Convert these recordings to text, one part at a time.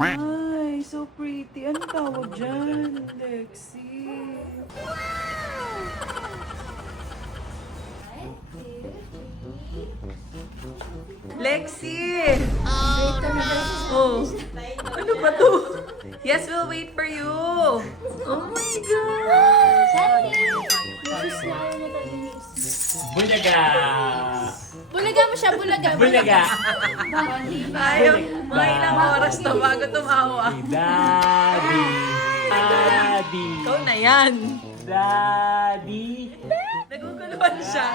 Ay, so pretty. Ano tawag dyan, Lexi? Lexi! Oh. Ano ba to? Yes, we'll wait for you. Oh my God! Bulaga! Bulaga mo siya, bulaga. Bulaga! Ayaw, mga ilang oras to bago tumawa. Daddy! Daddy! Ikaw na yan. Daddy! Naguguluhan siya.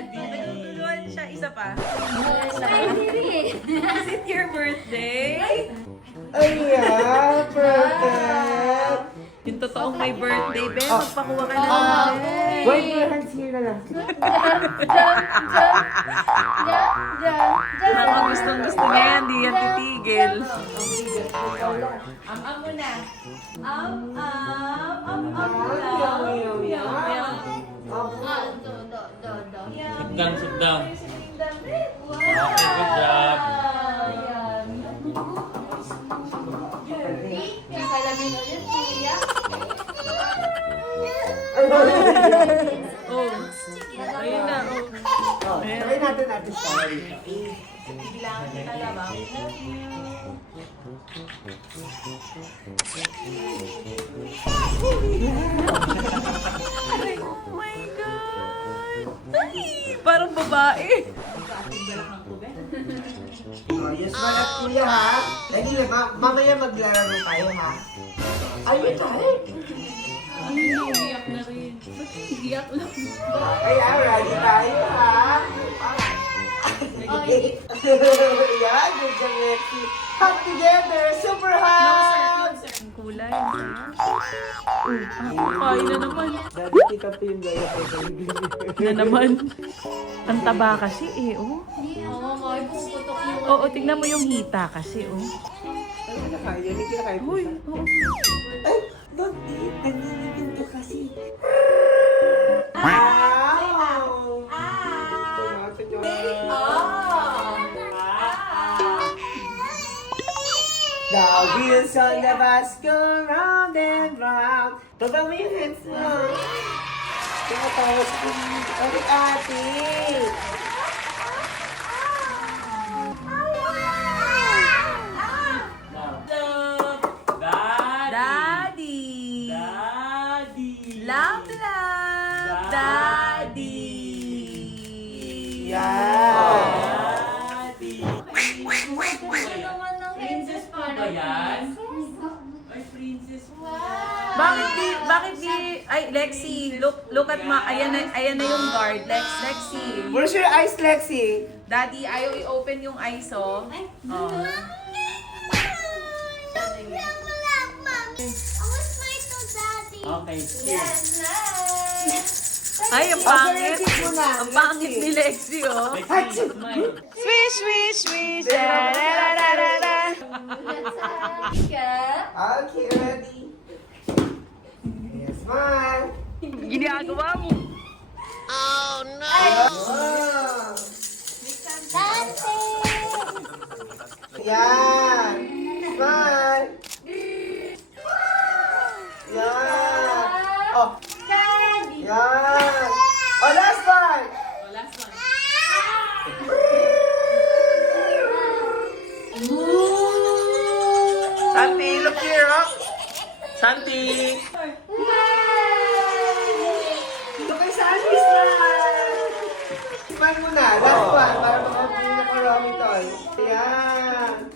Naguguluhan siya. Isa pa. Is it your birthday? Ayan, perfect! Yung totoong may birthday, Ben, magpakuha ka na naman. Wait, your hands here na lang. Mga gustong-gusto niya yan, di yan titigil. Sit down. Okay, good job. Oh, ayun na. Oh. Try natin sorry. Biglaan kita lang. Oh my God! Ay, parang babae. Oh, yes, mga kuya ha. Lagi na, mamaya maglalaro tayo ha. Ayun tayo. Ay, iiyak na rin. Ba't iiyak lang? Ay, ready tayo ha. Yan, good job, Lexi. Hug together, super hug! Ang kulay. Kain na naman. Dati kita pa yung gaya ko. Na naman. Ang taba kasi eh, oh. Oo, tignan mo yung hita kasi, oh. Ano na kaya? Hindi kinakain po Uy, siya. oo. Ay, don't eat. Nangingitin ka kasi. Wow! Pumasok yung... The wheels on the bus go round and round. Baba mo yung hands mo. Tapos, ulit ate. Daddy! Daddy! Love, love! Daddy! Yeah. Daddy! Princess pa ba yan? Ay, princess pa. Bakit di, ay, Lexi, look at ayan na yung guard. Lexi. Where's your eyes, Lexi? Daddy, ayaw i-open yung eyes, oh. Oh. Okay, cheers. Ay, ang pangit. Lexi muna. Ang pangit ni Lexi, oh. Lexi, smile. Swish, swish, swish. Da, da, da, da, da, da. Okay, ready? Yes, smile. Ginagawa mo. Wow. Yan. Smile. Yan. Oh. Yan. Oh, last one. Santi, look here, oh. Santi. Look kay Santi, smile. Smile muna. Last one. Para makapili na karami toy. Yan.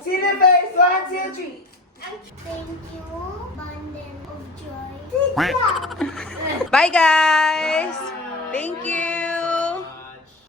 Silly face. 1, 2, 3. Thank you, bundle of joy. Bye, guys. Thank you.